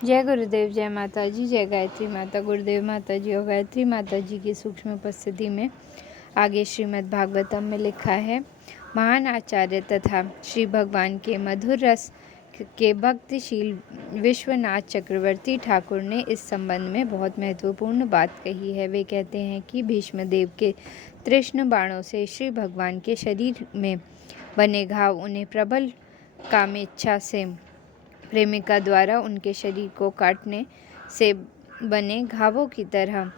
जय गुरुदेव, जय माता जी, जय गायत्री माता। गुरुदेव माता जी और गायत्री माता जी की सूक्ष्म उपस्थिति में आगे श्रीमद् भागवतम में लिखा है, महान आचार्य तथा श्री भगवान के मधुर रस के भक्तिशील विश्वनाथ चक्रवर्ती ठाकुर ने इस संबंध में बहुत महत्वपूर्ण बात कही है। वे कहते हैं कि भीष्म देव के तीक्ष्ण बाणों से श्री भगवान के शरीर में बने घाव उन्हें प्रबल कामेच्छा से प्रेमिका द्वारा उनके शरीर को काटने से बने घावों की तरह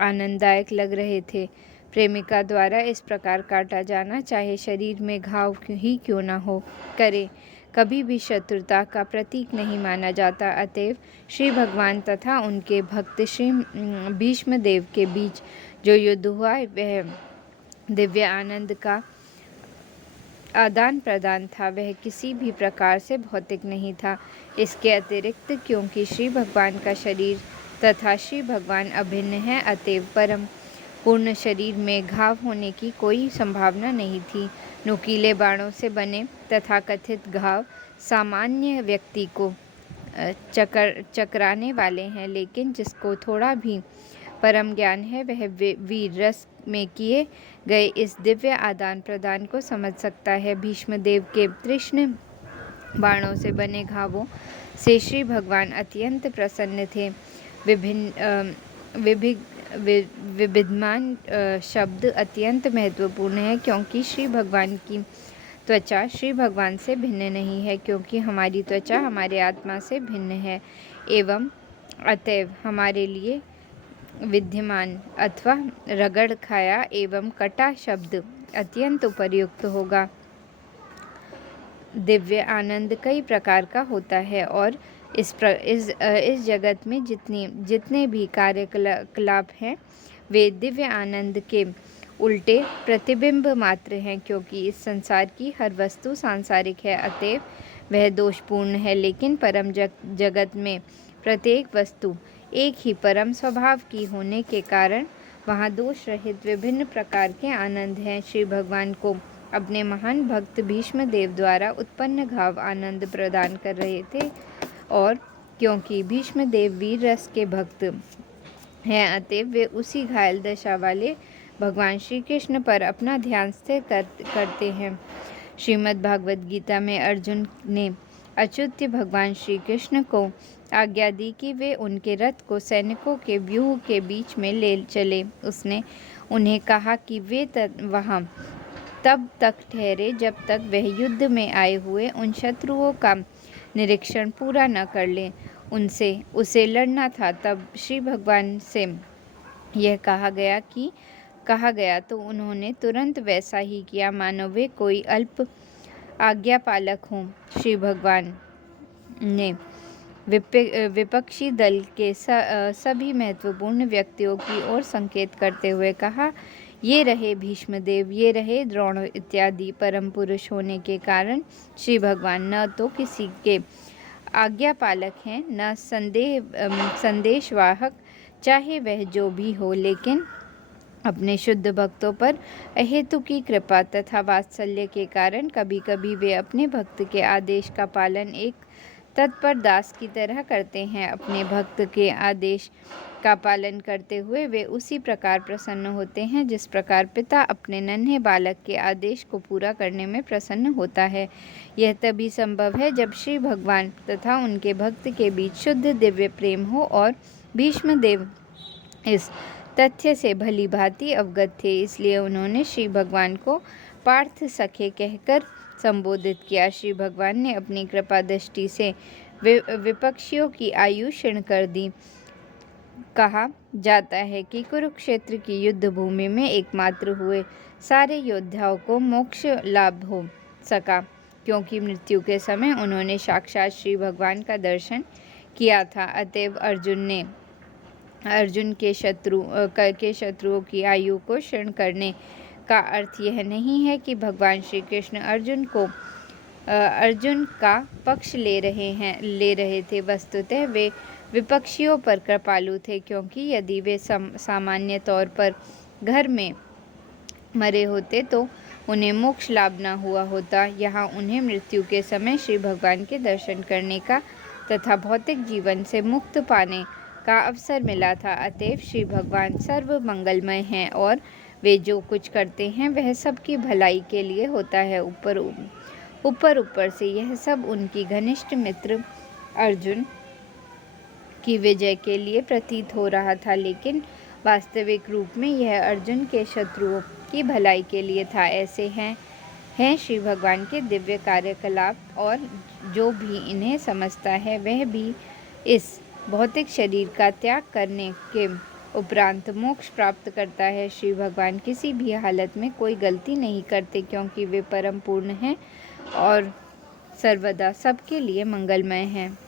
आनंददायक लग रहे थे। प्रेमिका द्वारा इस प्रकार काटा जाना, चाहे शरीर में घाव ही क्यों न हो, करे कभी भी शत्रुता का प्रतीक नहीं माना जाता। अतएव श्री भगवान तथा उनके भक्त श्री भीष्म देव के बीच जो युद्ध हुआ वह दिव्य आनंद का आदान प्रदान था, वह किसी भी प्रकार से भौतिक नहीं था। इसके अतिरिक्त क्योंकि श्री भगवान का शरीर तथा श्री भगवान अभिन्न है, अतएव परम पूर्ण शरीर में घाव होने की कोई संभावना नहीं थी। नुकीले बाणों से बने तथाकथित घाव सामान्य व्यक्ति को चकराने वाले हैं, लेकिन जिसको थोड़ा भी परम ज्ञान है वह वीर रस में किए गए इस दिव्य आदान प्रदान को समझ सकता है। भीष्म देव के तीक्ष्ण बाणों से बने घावों से श्री भगवान अत्यंत प्रसन्न थे। विविधमान शब्द अत्यंत महत्वपूर्ण है, क्योंकि श्री भगवान की त्वचा श्री भगवान से भिन्न नहीं है, क्योंकि हमारी त्वचा हमारे आत्मा से भिन्न है एवं अतएव हमारे लिए विद्यमान अथवा रगड़ खाया एवं कटा शब्द अत्यंत उपयुक्त होगा। दिव्य आनंद कई प्रकार का होता है और इस जगत में जितने भी कार्यकलाप हैं वे दिव्य आनंद के उल्टे प्रतिबिंब मात्र हैं, क्योंकि इस संसार की हर वस्तु सांसारिक है, अतएव वह दोषपूर्ण है। लेकिन परम जगत में प्रत्येक वस्तु एक ही परम स्वभाव की होने के कारण वहाँ दोष रहित विभिन्न प्रकार के आनंद हैं। श्री भगवान को अपने महान भक्त भीष्म देव द्वारा उत्पन्न घाव आनंद प्रदान कर रहे थे, और क्योंकि भीष्म देव वीर रस के भक्त हैं, अतएव वे उसी घायल दशा वाले भगवान श्री कृष्ण पर अपना ध्यान स्थिर करते हैं। श्रीमद् भागवत गीता में अर्जुन ने अच्युत भगवान श्री कृष्ण को आज्ञा दी कि वे उनके रथ को सैनिकों के व्यूह के बीच में ले चले। उसने उन्हें कहा कि वे वहां तब तक ठहरे जब तक वह युद्ध में आए हुए उन शत्रुओं का निरीक्षण पूरा न कर ले। उसे लड़ना था। तब श्री भगवान से यह कहा गया तो उन्होंने तुरंत वैसा ही किया, मानो वे कोई अल्प आज्ञा पालक हों। श्री भगवान ने विपक्षी दल के सभी महत्वपूर्ण व्यक्तियों की ओर संकेत करते हुए कहा, ये रहे भीष्मदेव, ये रहे द्रोण इत्यादि। परम पुरुष होने के कारण श्री भगवान न तो किसी के आज्ञा पालक हैं, न संदेशवाहक, चाहे वह जो भी हो, लेकिन अपने शुद्ध भक्तों पर अहेतु की कृपा तथा वात्सल्य के कारण कभी कभी वे अपने भक्त के आदेश का पालन एक तत्पर दास की तरह करते हैं। अपने भक्त के आदेश का पालन करते हुए वे उसी प्रकार प्रसन्न होते हैं जिस प्रकार पिता अपने नन्हे बालक के आदेश को पूरा करने में प्रसन्न होता है। यह तभी संभव है जब श्री भगवान तथा उनके भक्त के बीच शुद्ध दिव्य प्रेम हो, और भीष्म देव इस तथ्य से भली भांति अवगत थे। इसलिए उन्होंने श्री भगवान को पार्थ सखे कहकर संबोधित किया। श्री भगवान ने अपनी कृपा दृष्टि से विपक्षियों की आयु क्षीण कर दी। कहा जाता है कि कुरुक्षेत्र की युद्ध भूमि में एकमात्र हुए सारे योद्धाओं को मोक्ष लाभ हो सका, क्योंकि मृत्यु के समय उन्होंने साक्षात श्री भगवान का दर्शन किया था। अतएव अर्जुन के शत्रुओं की आयु को क्षीण करने का अर्थ यह नहीं है कि भगवान श्री कृष्ण अर्जुन का पक्ष ले रहे थे। वस्तुतः वे विपक्षियों पर कृपालु थे, क्योंकि यदि वे सामान्य तौर पर घर में मरे होते तो उन्हें मोक्ष लाभ न हुआ होता। यहाँ उन्हें मृत्यु के समय श्री भगवान के दर्शन करने का तथा भौतिक जीवन से मुक्त पाने का अवसर मिला था। अतएव श्री भगवान सर्व मंगलमय हैं और वे जो कुछ करते हैं वह सबकी भलाई के लिए होता है। ऊपर से यह सब उनकी घनिष्ठ मित्र अर्जुन की विजय के लिए प्रतीत हो रहा था, लेकिन वास्तविक रूप में यह अर्जुन के शत्रुओं की भलाई के लिए था। ऐसे हैं श्री भगवान के दिव्य कार्यकलाप, और जो भी इन्हें समझता है वह भी इस भौतिक शरीर का त्याग करने के उपरांत मोक्ष प्राप्त करता है। श्री भगवान किसी भी हालत में कोई गलती नहीं करते, क्योंकि वे परम पूर्ण हैं और सर्वदा सबके लिए मंगलमय हैं।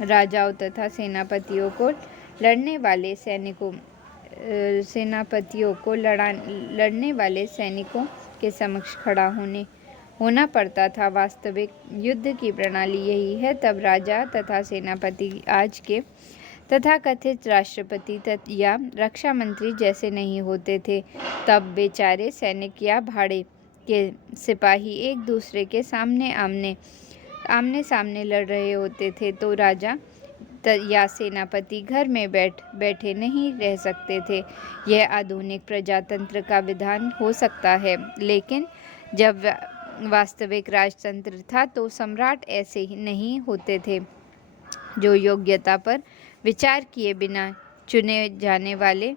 राजाओं तथा सेनापतियों को लड़ने वाले सैनिकों के समक्ष खड़ा होना पड़ता था। वास्तविक युद्ध की प्रणाली यही है। तब राजा तथा सेनापति आज के तथाकथित राष्ट्रपति या रक्षा मंत्री जैसे नहीं होते थे। तब बेचारे सैनिक या भाड़े के सिपाही एक दूसरे के आमने सामने लड़ रहे होते थे, तो राजा या सेनापति घर में बैठे नहीं रह सकते थे। यह आधुनिक प्रजातंत्र का विधान हो सकता है, लेकिन जब वास्तविक राजतंत्र था तो सम्राट ऐसे ही नहीं होते थे, जो योग्यता पर विचार किए बिना चुने जाने वाले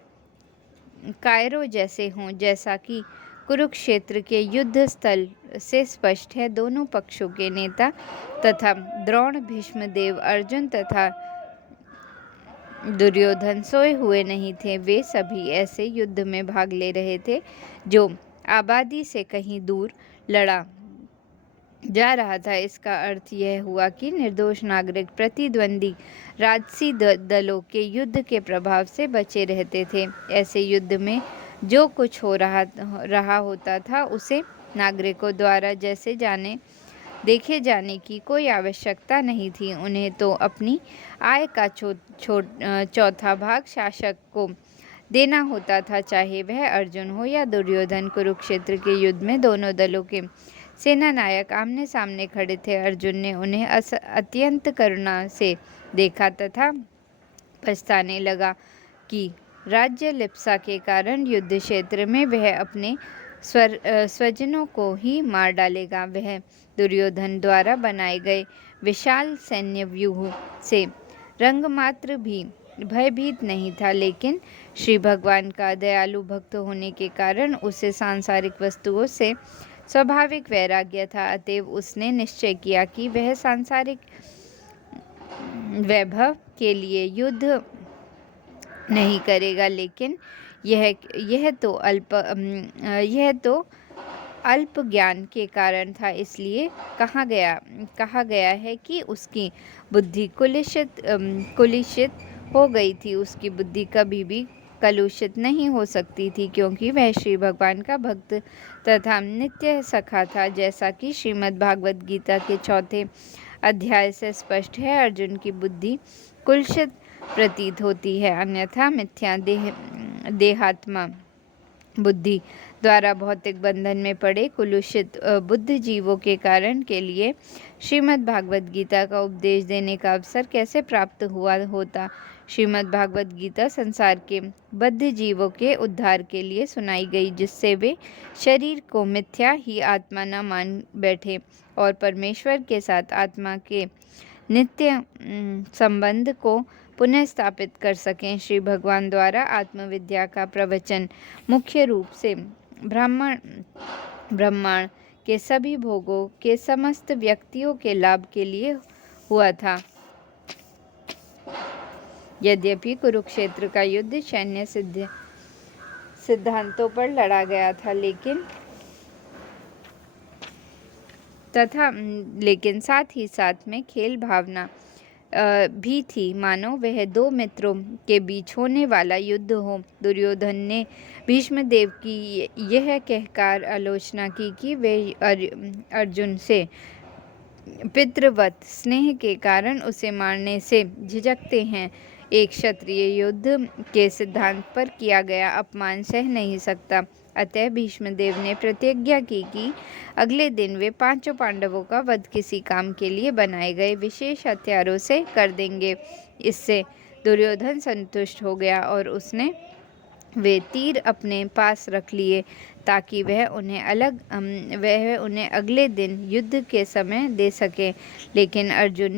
कायरों जैसे हों। जैसा कि कुरुक्षेत्र के युद्ध स्थल से स्पष्ट है, दोनों पक्षों के नेता तथा द्रोण, भीष्मदेव, अर्जुन तथा दुर्योधन सोए हुए नहीं थे। वे सभी ऐसे युद्ध में भाग ले रहे थे जो आबादी से कहीं दूर लड़ा जा रहा था। इसका अर्थ यह हुआ कि निर्दोष नागरिक प्रतिद्वंदी राजसी दलों के युद्ध के प्रभाव से बचे रहते थे। ऐसे युद्ध में जो कुछ हो रहा होता था उसे नागरिकों द्वारा देखे जाने की कोई आवश्यकता नहीं थी। उन्हें तो अपनी आय का चौथा भाग शासक को देना होता था, चाहे वह अर्जुन हो या दुर्योधन। कुरुक्षेत्र के युद्ध में दोनों दलों के सेना नायक आमने सामने खड़े थे। अर्जुन ने उन्हें अत्यंत करुणा से देखा तथा पछताने लगा कि राज्य लिप्सा के कारण युद्ध क्षेत्र में वह अपने स्वजनों को ही मार डालेगा। वह दुर्योधन द्वारा बनाए गए विशाल सैन्य व्यूह से रंगमात्र भी भयभीत नहीं था, लेकिन श्री भगवान का दयालु भक्त होने के कारण उसे सांसारिक वस्तुओं से स्वाभाविक वैराग्य था। अतएव उसने निश्चय किया कि वह सांसारिक वैभव के लिए युद्ध नहीं करेगा, लेकिन यह तो अल्प ज्ञान के कारण था। इसलिए कहा गया है कि उसकी बुद्धि कुलिशित हो गई थी। उसकी बुद्धि कभी भी कलुषित नहीं हो सकती थी, क्योंकि वह श्री भगवान का भक्त तथा नित्य सखा था। जैसा कि श्रीमद् भागवत गीता के 4 अध्याय से स्पष्ट है, अर्जुन की बुद्धि कुलशित प्रतीत होती है, अन्यथा मिथ्या देहात्मा बुद्धि द्वारा भौतिक बंधन में पड़े कुलुषित बुद्ध जीवों के कारण के लिए श्रीमद् भागवत गीता का उपदेश देने का अवसर कैसे प्राप्त हुआ होता। श्रीमद् भागवत गीता संसार के बद्ध जीवों के उद्धार के लिए सुनाई गई, जिससे वे शरीर को मिथ्या ही आत्मा न मान बैठे और परमेश्वर के साथ आत्मा के नित्य संबंध को पुनः स्थापित कर सकें। श्री भगवान द्वारा आत्मविद्या का प्रवचन मुख्य रूप से ब्रह्मांड के सभी भोगों के समस्त व्यक्तियों के लाभ के लिए हुआ था। यद्यपि कुरुक्षेत्र का युद्ध सैन्य सिद्धांतों पर लड़ा गया था, लेकिन साथ ही साथ में खेल भावना भी थी, मानो वह 2 मित्रों के बीच होने वाला युद्ध हो। दुर्योधन ने भीष्मदेव की यह कहकर आलोचना की कि वे अर्जुन से पितृवत स्नेह के कारण उसे मारने से झिझकते हैं। एक क्षत्रिय युद्ध के सिद्धांत पर किया गया अपमान सह नहीं सकता। अतः भीष्मदेव ने प्रतिज्ञा की कि अगले दिन वे पांचों पांडवों का वध किसी काम के लिए बनाए गए विशेष हथियारों से कर देंगे। इससे दुर्योधन संतुष्ट हो गया और उसने वे तीर अपने पास रख लिए ताकि वह उन्हें अगले दिन युद्ध के समय दे सके। लेकिन अर्जुन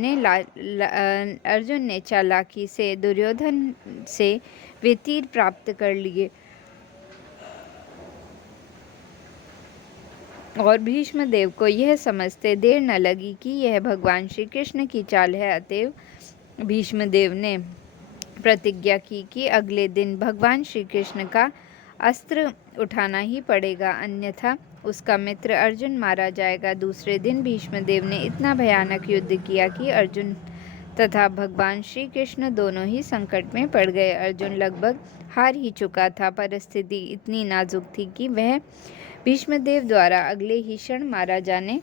ने चालाकी से दुर्योधन से वे तीर प्राप्त कर लिए और भीष्मदेव को यह समझते देर न लगी कि यह भगवान श्री कृष्ण की चाल है। अतएव भीष्मदेव ने प्रतिज्ञा की कि अगले दिन भगवान श्री कृष्ण का अस्त्र उठाना ही पड़ेगा, अन्यथा उसका मित्र अर्जुन मारा जाएगा। दूसरे दिन भीष्मदेव ने इतना भयानक युद्ध किया कि अर्जुन तथा भगवान श्री कृष्ण दोनों ही संकट में पड़ गए। अर्जुन लगभग हार ही चुका था। परिस्थिति इतनी नाजुक थी कि वह भीष्मदेव द्वारा अगले ही क्षण मारा जाने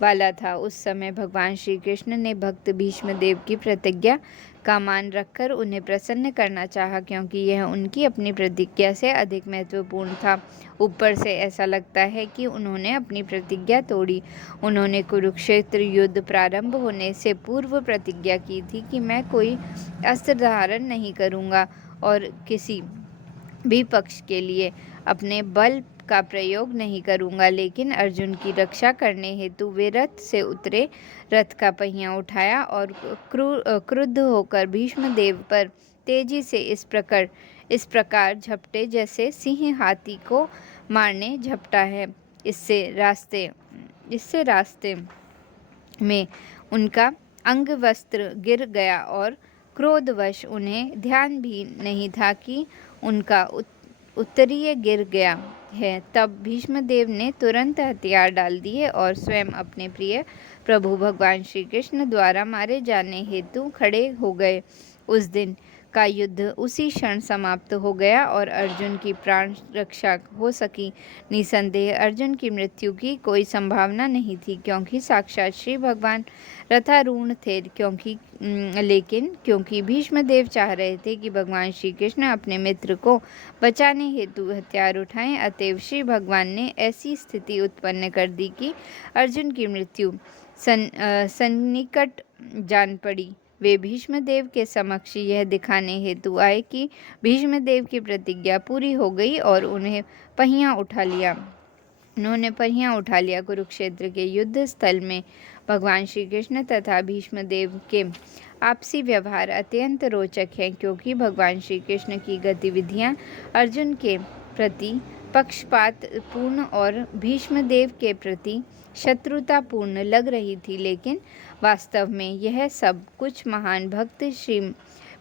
वाला था। उस समय भगवान श्री कृष्ण ने भक्त भीष्मदेव की प्रतिज्ञा का मान रखकर उन्हें प्रसन्न करना चाहा, क्योंकि यह उनकी अपनी प्रतिज्ञा से अधिक महत्वपूर्ण था। ऊपर से ऐसा लगता है कि उन्होंने अपनी प्रतिज्ञा तोड़ी। उन्होंने कुरुक्षेत्र युद्ध प्रारंभ होने से पूर्व प्रतिज्ञा की थी कि मैं कोई अस्त्र धारण नहीं करूंगा और किसी भी पक्ष के लिए अपने बल का प्रयोग नहीं करूंगा। लेकिन अर्जुन की रक्षा करने हेतु वे रथ से उतरे, रथ का पहिया उठाया और क्रुद्ध होकर भीष्मदेव पर तेजी से इस प्रकार झपटे जैसे सिंह हाथी को मारने झपटा है। इससे रास्ते में उनका अंगवस्त्र गिर गया और क्रोधवश उन्हें ध्यान भी नहीं था कि उनका उत्तरीय गिर गया है। तब भीष्मदेव ने तुरंत हथियार डाल दिए और स्वयं अपने प्रिय प्रभु भगवान श्री कृष्ण द्वारा मारे जाने हेतु खड़े हो गए। उस दिन का युद्ध उसी क्षण समाप्त हो गया और अर्जुन की प्राण रक्षा हो सकी। निसंदेह अर्जुन की मृत्यु की कोई संभावना नहीं थी, क्योंकि साक्षात श्री भगवान रथारूढ़ थे। लेकिन क्योंकि भीष्मदेव चाह रहे थे कि भगवान श्री कृष्ण अपने मित्र को बचाने हेतु हथियार उठाएं, अतएव श्री भगवान ने ऐसी स्थिति उत्पन्न कर दी कि अर्जुन की मृत्यु सन्निकट जान पड़ी। वे भीष्मदेव के समक्ष यह दिखाने हेतु आए कि भीष्मदेव की प्रतिज्ञा पूरी हो गई और उन्होंने पहिया उठा लिया। कुरुक्षेत्र के युद्ध स्थल में भगवान श्री कृष्ण तथा भीष्मदेव के आपसी व्यवहार अत्यंत रोचक है, क्योंकि भगवान श्री कृष्ण की गतिविधियां अर्जुन के प्रति पक्षपात पूर्ण और भीष्मदेव के प्रति शत्रुतापूर्ण लग रही थी, लेकिन वास्तव में यह सब कुछ महान भक्त श्री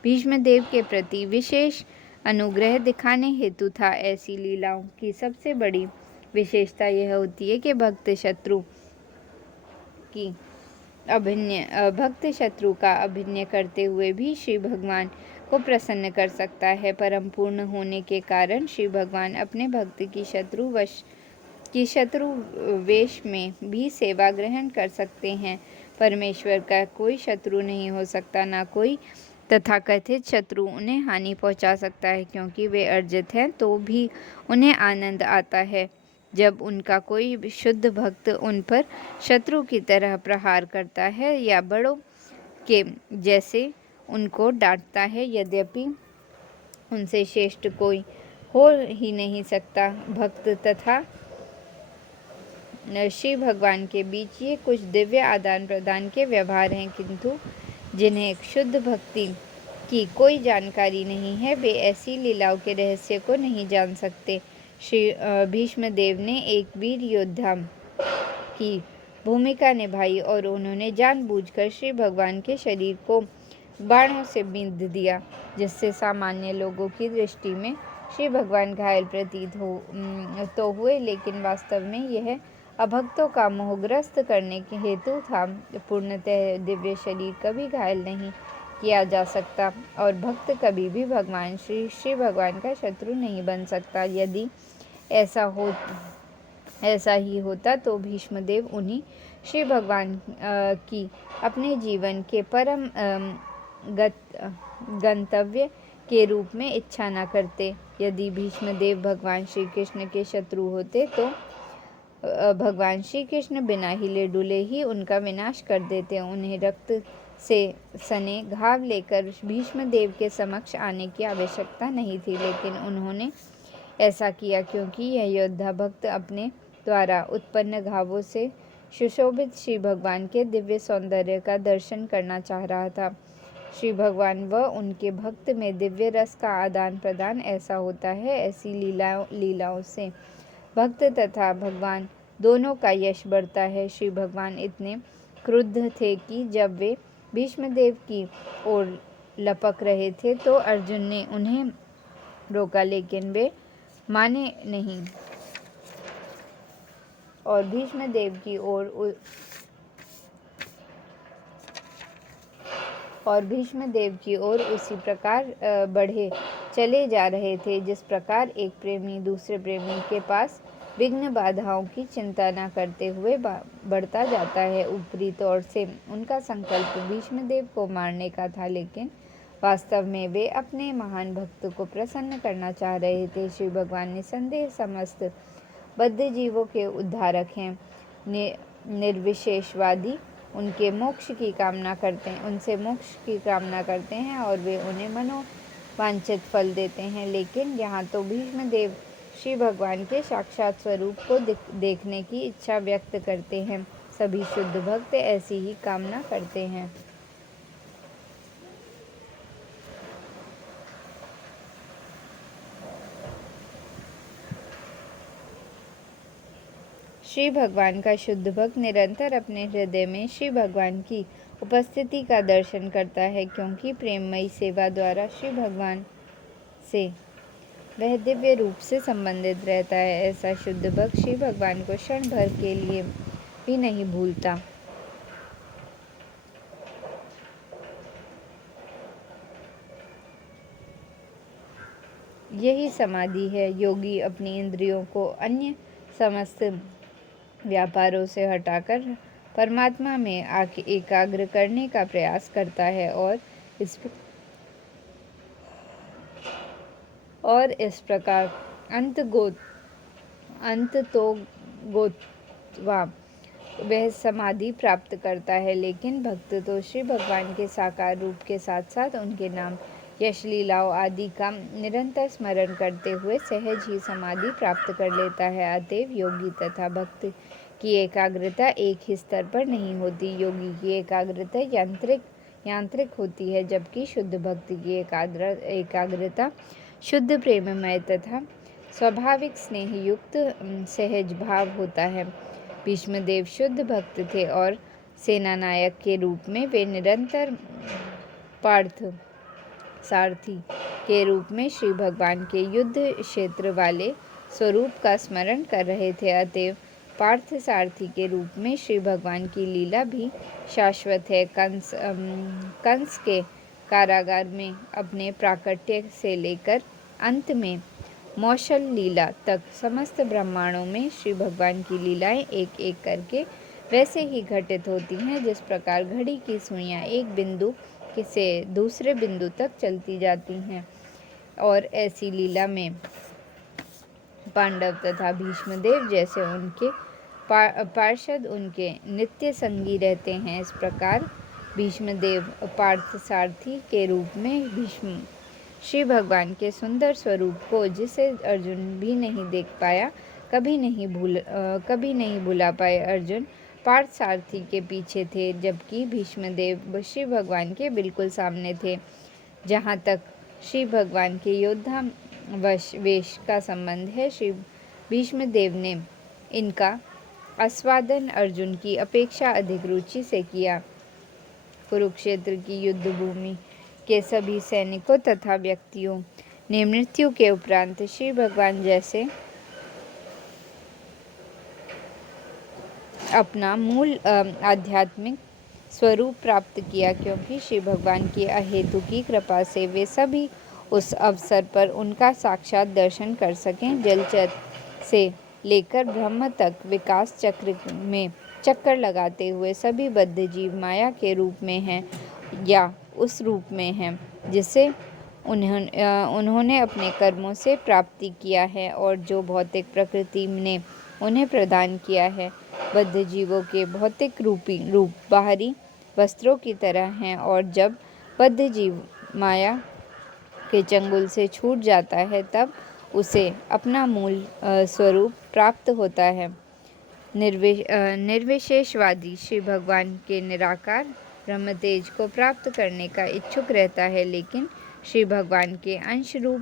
भीष्मदेव के प्रति विशेष अनुग्रह दिखाने हेतु था। ऐसी लीलाओं की सबसे बड़ी विशेषता यह होती है कि भक्त शत्रु का अभिनय करते हुए भी श्री भगवान को प्रसन्न कर सकता है। परम पूर्ण होने के कारण श्री भगवान अपने भक्त की शत्रु वेश में भी सेवा ग्रहण कर सकते हैं। परमेश्वर का कोई शत्रु नहीं हो सकता, ना कोई तथाकथित शत्रु उन्हें हानि पहुंचा सकता है, क्योंकि वे अर्जित हैं तो भी उन्हें आनंद आता है जब उनका कोई शुद्ध भक्त उन पर शत्रु की तरह प्रहार करता है या बड़ों के जैसे उनको डांटता है। यद्यपि उनसे श्रेष्ठ कोई हो ही नहीं सकता। भक्त तथा श्री भगवान के बीच ये कुछ दिव्य आदान प्रदान के व्यवहार हैं, किंतु जिन्हें शुद्ध भक्ति की कोई जानकारी नहीं है वे ऐसी लीलाओं के रहस्य को नहीं जान सकते। श्री भीष्मदेव ने एक वीर योद्धा की भूमिका निभाई और उन्होंने जानबूझकर श्री भगवान के शरीर को बाणों से बींध दिया, जिससे सामान्य लोगों की दृष्टि में श्री भगवान घायल प्रतीत तो हुए, लेकिन वास्तव में यह अभक्तों का मोहग्रस्त करने के हेतु था। पूर्णतः दिव्य शरीर कभी घायल नहीं किया जा सकता और भक्त कभी भी भगवान श्री भगवान का शत्रु नहीं बन सकता। यदि ऐसा ही होता तो भीष्मदेव उन्हीं श्री भगवान की अपने जीवन के परम गंतव्य के रूप में इच्छा न करते। यदि भीष्मदेव भगवान श्री कृष्ण के शत्रु होते तो भगवान श्री कृष्ण बिना हिले डुले ही उनका विनाश कर देते। उन्हें रक्त से सने घाव लेकर भीष्मदेव के समक्ष आने की आवश्यकता नहीं थी, लेकिन उन्होंने ऐसा किया क्योंकि यह योद्धा भक्त अपने द्वारा उत्पन्न घावों से सुशोभित श्री भगवान के दिव्य सौंदर्य का दर्शन करना चाह रहा था। श्री भगवान व उनके भक्त में दिव्य रस का आदान प्रदान ऐसा होता है। ऐसी लीलाओं से भक्त तथा भगवान दोनों का यश बढ़ता है। श्री भगवान इतने क्रुद्ध थे कि जब वे भीष्मदेव की ओर लपक रहे थे तो अर्जुन ने उन्हें रोका, लेकिन वे माने नहीं और भीष्मदेव की ओर उसी प्रकार बढ़े चले जा रहे थे जिस प्रकार एक प्रेमी दूसरे प्रेमी के पास विघ्न बाधाओं की चिंता न करते हुए बढ़ता जाता है। ऊपरी तौर से उनका संकल्प भीष्मदेव को मारने का था, लेकिन वास्तव में वे अपने महान भक्त को प्रसन्न करना चाह रहे थे। श्री भगवान निसंदेह समस्त बद्ध जीवों के उद्धारक हैं। निर्विशेषवादी उनसे मोक्ष की कामना करते हैं और वे उन्हें मनोवांछित फल देते हैं, लेकिन यहाँ तो भीष्मदेव श्री भगवान के साक्षात स्वरूप को देखने की इच्छा व्यक्त करते हैं। सभी शुद्ध भक्त ऐसी ही कामना करते हैं। श्री भगवान का शुद्ध भक्त निरंतर अपने हृदय में श्री भगवान की उपस्थिति का दर्शन करता है, क्योंकि प्रेममयी सेवा द्वारा श्री भगवान से वह दिव्य रूप से संबंधित रहता है। ऐसा शुद्ध भक्त श्री भगवान को क्षण भर के लिए भी नहीं भूलता। यही समाधि है। योगी अपनी इंद्रियों को अन्य समस्त व्यापारों से हटाकर परमात्मा में एकाग्र करने का प्रयास करता है और इस प्रकार वह समाधि प्राप्त करता है। लेकिन भक्त तो श्री भगवान के साकार रूप के साथ साथ उनके नाम, यश, लीलाओं आदि का निरंतर स्मरण करते हुए सहज ही समाधि प्राप्त कर लेता है। अतएव योगी तथा भक्त की एकाग्रता एक ही स्तर पर नहीं होती। योगी की एकाग्रता यांत्रिक होती है, जबकि शुद्ध भक्त की एकाग्रता शुद्ध प्रेममय तथा स्वाभाविक स्नेह युक्त सहज भाव होता है। भीष्मदेव शुद्ध भक्त थे और सेनानायक के रूप में वे निरंतर पार्थ सारथी के रूप में श्री भगवान के युद्ध क्षेत्र वाले स्वरूप का स्मरण कर रहे थे। अतएव पार्थ सारथी के रूप में श्री भगवान की लीला भी शाश्वत है। कंस के कारागार में अपने प्राकट्य से लेकर अंत में मौसल लीला तक समस्त ब्रह्मांडों में श्री भगवान की लीलाएं एक एक करके वैसे ही घटित होती हैं जिस प्रकार घड़ी की सुइयां एक बिंदु से दूसरे बिंदु तक चलती जाती हैं। और ऐसी लीला में पांडव तथा भीष्मदेव जैसे उनके पार्षद उनके नित्य संगी रहते हैं। इस प्रकार भीष्मदेव पार्थ सारथी के रूप में श्री भगवान के सुंदर स्वरूप को, जिसे अर्जुन भी नहीं देख पाया, कभी नहीं भुला पाए। अर्जुन पार्थ सारथी के पीछे थे, जबकि भीष्मदेव श्री भगवान के बिल्कुल सामने थे। जहाँ तक श्री भगवान के योद्धा वेश का संबंध है, श्री भीष्मदेव ने इनका आस्वादन अर्जुन की अपेक्षा अधिक रुचि से किया। कुरुक्षेत्र की युद्ध भूमि के सभी सैनिकों तथा व्यक्तियों ने मृत्यु के उपरांत श्री भगवान जैसे अपना मूल आध्यात्मिक स्वरूप प्राप्त किया, क्योंकि श्री भगवान की अहेतु की कृपा से वे सभी उस अवसर पर उनका साक्षात दर्शन कर सकें। जलचर से लेकर ब्रह्म तक विकास चक्र में चक्कर लगाते हुए सभी बद्ध जीव माया के रूप में हैं या उस रूप में है जिसे उन्होंने अपने कर्मों से प्राप्ति किया है और जो भौतिक प्रकृति ने उन्हें प्रदान किया है। बद्ध जीवों के भौतिक रूप बाहरी वस्त्रों की तरह हैं और जब बद्ध जीव माया के चंगुल से छूट जाता है तब उसे अपना मूल स्वरूप प्राप्त होता है। निर्विशेषवादी श्री भगवान के निराकार ब्रह्म तेज को प्राप्त करने का इच्छुक रहता है, लेकिन श्री भगवान के अंश रूप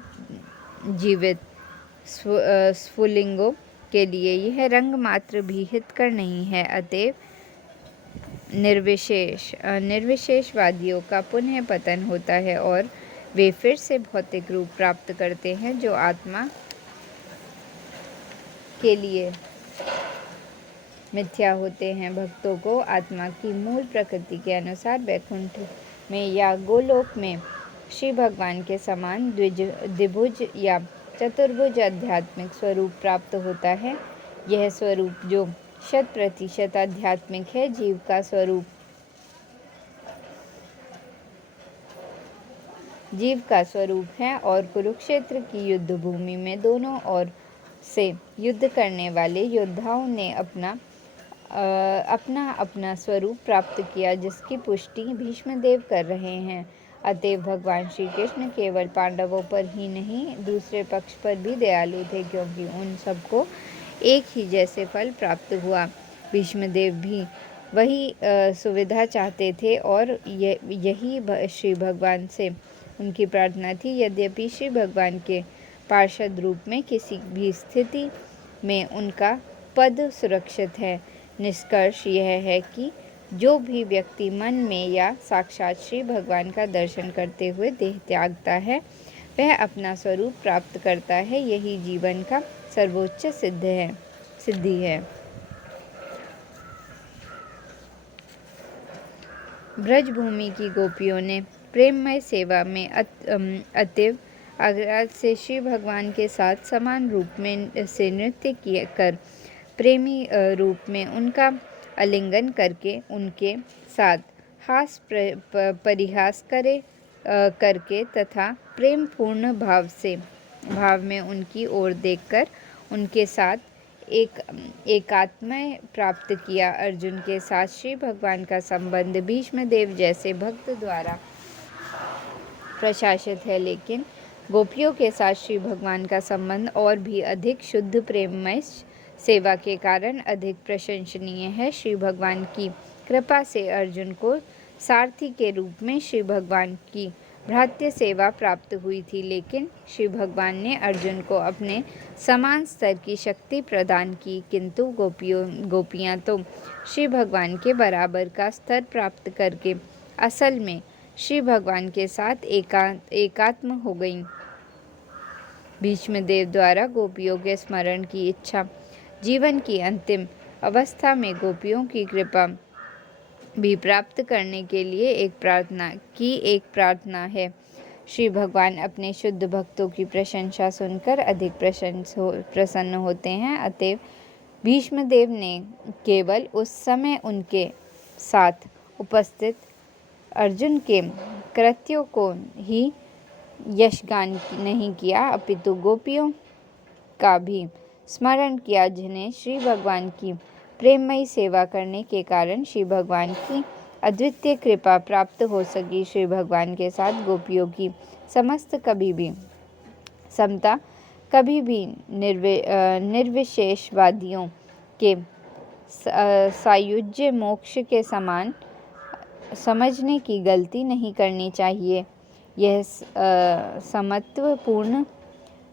जीवित स्फुलिंगों के लिए यह रंग मात्र भी हितकर नहीं है। अतएव निर्विशेषवादियों का पुनः पतन होता है और वे फिर से भौतिक रूप प्राप्त करते हैं जो आत्मा के लिए मिथ्या होते हैं। भक्तों को आत्मा की मूल प्रकृति के अनुसार वैकुंठ में या गोलोक में श्री भगवान के समान द्विभुज या चतुर्भुज आध्यात्मिक स्वरूप प्राप्त होता है। यह स्वरूप जो 100% आध्यात्मिक है, जीव का स्वरूप है और कुरुक्षेत्र की युद्ध भूमि में दोनों ओर से युद्ध करने वाले योद्धाओं ने अपना स्वरूप प्राप्त किया, जिसकी पुष्टि भीष्मदेव कर रहे हैं। अतएव भगवान श्री कृष्ण केवल पांडवों पर ही नहीं, दूसरे पक्ष पर भी दयालु थे, क्योंकि उन सबको एक ही जैसे फल प्राप्त हुआ। भीष्मदेव भी वही सुविधा चाहते थे और यही श्री भगवान से उनकी प्रार्थना थी। यद्यपि श्री भगवान के पार्षद रूप में किसी भी स्थिति में उनका पद सुरक्षित है। निष्कर्ष यह है कि जो भी व्यक्ति मन में या साक्षात श्री भगवान का दर्शन करते हुए देह त्यागता है, वह अपना स्वरूप प्राप्त करता है। यही जीवन का सर्वोच्च सिद्धि है। ब्रजभूमि की गोपियों ने प्रेममय सेवा में अतीव आग्रह से श्री भगवान के साथ समान रूप में से नृत्य कर प्रेमी रूप में उनका आलिंगन करके उनके साथ हास परिहास करके तथा प्रेम पूर्ण भाव में उनकी ओर देखकर उनके साथ एकात्मय प्राप्त किया। अर्जुन के साथ श्री भगवान का संबंध भीष्मदेव जैसे भक्त द्वारा प्रशासित है, लेकिन गोपियों के साथ श्री भगवान का संबंध और भी अधिक शुद्ध प्रेममय सेवा के कारण अधिक प्रशंसनीय है। श्री भगवान की कृपा से अर्जुन को सारथी के रूप में श्री भगवान की भ्रातृ सेवा प्राप्त हुई थी, लेकिन श्री भगवान ने अर्जुन को अपने समान स्तर की शक्ति प्रदान की, किंतु गोपियां तो श्री भगवान के बराबर का स्तर प्राप्त करके असल में श्री भगवान के साथ एकात्म हो गईं। भीष्मदेव द्वारा गोपियों के स्मरण की इच्छा जीवन की अंतिम अवस्था में गोपियों की कृपा भी प्राप्त करने के लिए एक प्रार्थना है। श्री भगवान अपने शुद्ध भक्तों की प्रशंसा सुनकर अधिक प्रसन्न होते हैं। अतएव भीष्मदेव ने केवल उस समय उनके साथ उपस्थित अर्जुन के कृत्यों को ही यशगान नहीं किया, अपितु गोपियों का भी स्मरण किया, जिन्हें श्री भगवान की प्रेममयी सेवा करने के कारण श्री भगवान की अद्वितीय कृपा प्राप्त हो सकी। श्री भगवान के साथ गोपियों की समस्त समता कभी भी निर्विशेषवादियों के सायुज्य मोक्ष के समान समझने की गलती नहीं करनी चाहिए। यह समत्वपूर्ण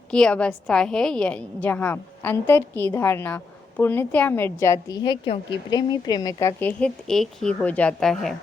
की अवस्था है जहाँ अंतर की धारणा पूर्णतया मिट जाती है, क्योंकि प्रेमी प्रेमिका के हित एक ही हो जाता है।